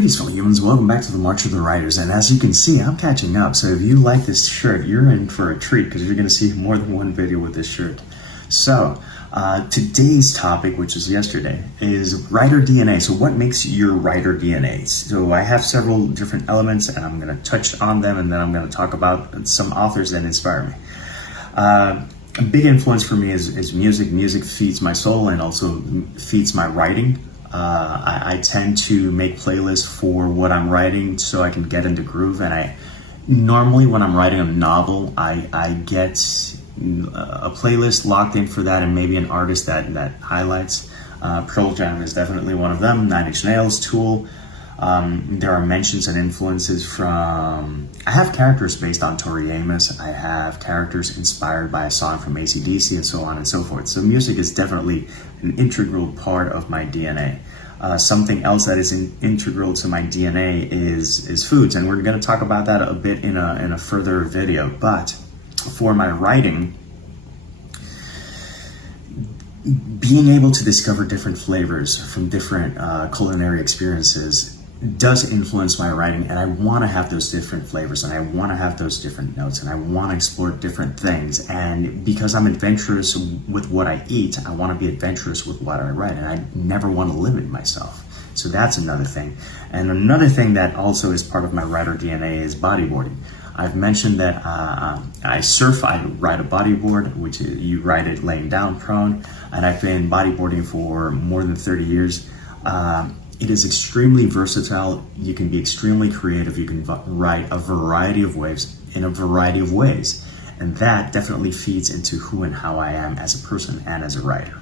Greetings, fellow humans. Welcome back to the March of the Writers. And as you can see, I'm catching up. So if you like this shirt, you're in for a treat because you're going to see more than one video with this shirt. So today's topic, which was yesterday, is writer DNA. So what makes your writer DNA? So I have several different elements and I'm going to touch on them, and then I'm going to talk about some authors that inspire me. A big influence for me is music. Music feeds my soul and also feeds my writing. I tend to make playlists for what I'm writing so I can get into groove. And I normally, when I'm writing a novel, I get a playlist locked in for that, and maybe an artist that highlights. Pearl Jam is definitely one of them. Nine Inch Nails, Tool. There are mentions and influences from, I have characters based on Tori Amos. I have characters inspired by a song from AC/DC and so on and so forth. So music is definitely an integral part of my DNA. Something else that is integral to my DNA is foods, and we're going to talk about that a bit in a further video. But for my writing, being able to discover different flavors from different culinary experiences does influence my writing, and I want to have those different flavors, and I want to have those different notes, and I want to explore different things. And because I'm adventurous with what I eat, I want to be adventurous with what I write, and I never want to limit myself. So that's another thing. And another thing that also is part of my writer DNA is bodyboarding. I've mentioned that I surf, I ride a bodyboard, which you ride it laying down prone, and I've been bodyboarding for more than 30 years. It is extremely versatile. You can be extremely creative. You can write a variety of waves in a variety of ways. And that definitely feeds into who and how I am as a person and as a writer.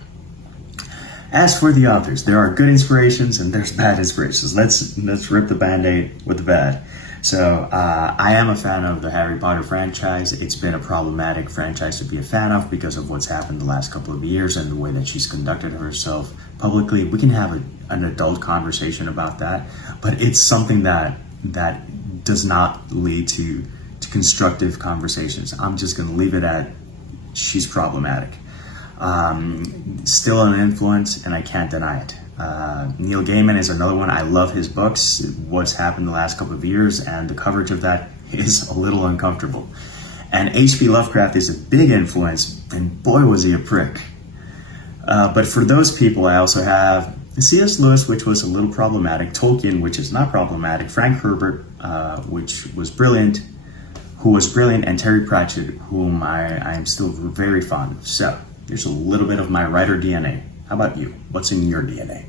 As for the authors, there are good inspirations and there's bad inspirations. Let's rip the Band-Aid with the bad. So I am a fan of the Harry Potter franchise. It's been a problematic franchise to be a fan of because of what's happened the last couple of years and the way that she's conducted herself publicly. We can have an adult conversation about that, but it's something that does not lead to constructive conversations. I'm just going to leave it at she's problematic. Still an influence, and I can't deny it. Neil Gaiman is another one. I love his books, what's happened the last couple of years, and the coverage of that is a little uncomfortable. And H.P. Lovecraft is a big influence, and boy was he a prick. But for those people, I also have C.S. Lewis, which was a little problematic, Tolkien, which is not problematic, Frank Herbert, which was brilliant, and Terry Pratchett, whom I am still very fond of. So there's a little bit of my writer DNA. How about you? What's in your DNA?